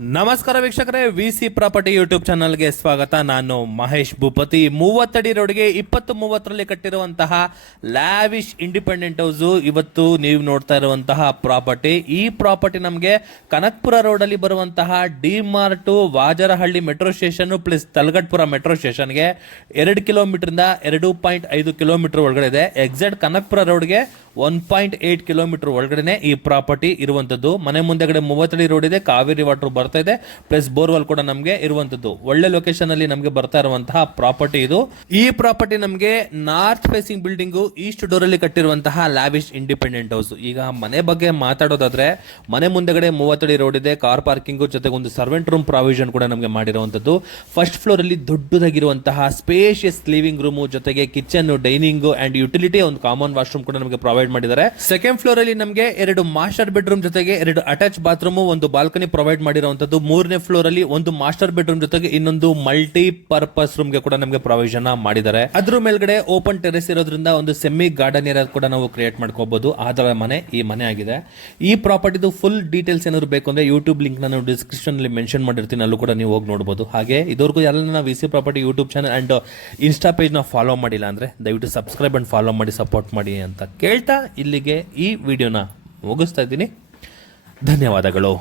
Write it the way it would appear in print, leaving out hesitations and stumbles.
ನಮಸ್ಕಾರ ವೀಕ್ಷಕರೇ, VC property YouTube ಚಾನಲ್ಗೆ ಸ್ವಾಗತ. ನಾನು ಮಹೇಶ್ ಭೂಪತಿ. 30 ಅಡಿ ರೋಡ್ಗೆ 20-30ರಲ್ಲಿ ಕಟ್ಟಿರುವಂತಹ ಲ್ಯಾವಿಶ್ ಇಂಡಿಪೆಂಡೆಂಟ್ ಹೌಸ್ ಇವತ್ತು ನೀವು ನೋಡ್ತಾ ಇರುವಂತಹ ಪ್ರಾಪರ್ಟಿ. ಈ ಪ್ರಾಪರ್ಟಿ ನಮಗೆ ಕನಕಪುರ ರೋಡಲ್ಲಿ ಬರುವಂತಹ D Mart, Vajarahalli metro station plus Talaghattapura metro ಸ್ಟೇಷನ್ಗೆ 2 ಕಿಲೋಮೀಟರ್ 2.5 ಕಿಲೋಮೀಟರ್ ಒಳಗಡೆ ಇದೆ. ಎಕ್ಸಾಕ್ಟ್ ಕನಕಪುರ ರೋಡ್ಗೆ 1.8 ಕಿಲೋಮೀಟರ್ ಒಳಗಡೆ ಈ ಪ್ರಾಪರ್ಟಿ ಇರುವಂತದ್ದು. ಮನೆ ಮುಂದೆಗಡೆ 30 ಅಡಿ ರೋಡ್ ಇದೆ, ಕಾವೇರಿ ವಾಟರ್ ಬರ್ತಾ ಇದೆ, ಪ್ಲಸ್ ಬೋರ್ವೆಲ್ ಕೂಡ ನಮಗೆ ಇರುವಂತದ್ದು. ಒಳ್ಳೆ ಲೊಕೇಶನ್ ಅಲ್ಲಿ ನಮಗೆ ಬರ್ತಾ ಇರುವಂತಹ ಪ್ರಾಪರ್ಟಿ ಇದು. ಈ ಪ್ರಾಪರ್ಟಿ ನಮಗೆ north facing building East door ಅಲ್ಲಿ ಕಟ್ಟಿರುವಂತಹ ಲ್ಯಾವಿಶ್ ಇಂಡಿಪೆಂಡೆಂಟ್ ಹೌಸ್. ಈಗ ಮನೆ ಬಗ್ಗೆ ಮಾತಾಡೋದಾದ್ರೆ, ಮನೆ ಮುಂದೆಗಡೆ 30 ಅಡಿ ರೋಡ್ ಇದೆ, ಕಾರ್ ಪಾರ್ಕಿಂಗ್ ಜೊತೆಗೆ ಒಂದು ಸರ್ವೆಂಟ್ ರೂಮ್ ಪ್ರಾವಿಷನ್ ಕೂಡ ನಮಗೆ ಮಾಡಿರುವಂತದ್ದು. ಫಸ್ಟ್ ಫ್ಲೋರ್ ಅಲ್ಲಿ ದೊಡ್ಡದಾಗಿರುವಂತಹ ಸ್ಪೇಷಿಯಸ್ ಲಿವಿಂಗ್ ರೂಮ್ ಜೊತೆಗೆ ಕಿಚನ್, ಡೈನಿಂಗ್ ಅಂಡ್ ಯುಟಿಲಿಟಿ, ಒಂದು ಕಾಮನ್ ವಾಶ್ರೂಮ್ ಕೂಡ ನಮಗೆ ಪ್ರೊವೈಡ್ ಮಾಡಿದ್ದಾರೆ. ಸೆಕೆಂಡ್ ಫ್ಲೋರ್ ಅಲ್ಲಿ ನಮಗೆ 2 ಮಾಸ್ಟರ್ ಬೆಡ್ರೂಮ್ ಜೊತೆಗೆ 2 ಅಟ್ಯಾಚ್ ಬಾತ್ರೂಮ್, ಒಂದು ಬಾಲ್ಕನಿ ಪ್ರೊವೈಡ್ ಮಾಡಿರುವಂತದ್ದು. 3ನೇ ಫ್ಲೋರ್ ಅಲ್ಲಿ ಒಂದು ಮಾಸ್ಟರ್ ಬೆಡ್ರೂಮ್ ಜೊತೆಗೆ ಇನ್ನೊಂದು ಮಲ್ಟಿ ಪರ್ಪಸ್ ರೂಮ್ ಗೆ ಕೂಡ ನಮಗೆ ಪ್ರೊವಿಷನ್ ಮಾಡಿದ್ದಾರೆ. ಅದ್ರ ಮೇಲ್ಗಡೆ ಓಪನ್ ಟೆರೆಸ್ ಇರೋದ್ರಿಂದ ಒಂದು ಸೆಮಿ ಗಾರ್ಡನ್ ಏರಿಯಾ ಕೂಡ ನಾವು ಕ್ರಿಯೇಟ್ ಮಾಡ್ಕೋಬಹುದು. ಆದ್ರೆ ಈ ಮನೆ ಆಗಿದೆ. ಈ ಪ್ರಾಪರ್ಟಿದು ಫುಲ್ ಡೀಟೇಲ್ಸ್ ಏನಾದ್ರು ಬೇಕು ಅಂದ್ರೆ ಯೂಟ್ಯೂಬ್ ಲಿಂಕ್ ನಾನು ಡಿಸ್ಕ್ರಿಪ್ಷನ್ ಅಲ್ಲಿ ಮೆನ್ಷನ್ ಮಾಡಿರ್ತೀನಿ, ಅಲ್ಲೂ ಕೂಡ ನೀವು ಹೋಗಿ ನೋಡಬಹುದು. ಹಾಗೆ ಇದುವರೆಗೂ ಯಾರೆಲ್ಲ VC property YouTube channel and insta page ನ ಫಾಲೋ ಮಾಡಿಲ್ಲ ಅಂದ್ರೆ ದಯವಿಟ್ಟು ಸಬ್ಸ್ಕ್ರೈಬ್ ಅಂಡ್ ಫಾಲೋ ಮಾಡಿ, ಸಪೋರ್ಟ್ ಮಾಡಿ ಅಂತ ಕೇಳ್ತಾ ಇಲ್ಲಿಗೆ ಈ ವಿಡಿಯೋನ ಮುಗಿಸ್ತಾ ಇದ್ದೀನಿ. ಧನ್ಯವಾದಗಳು.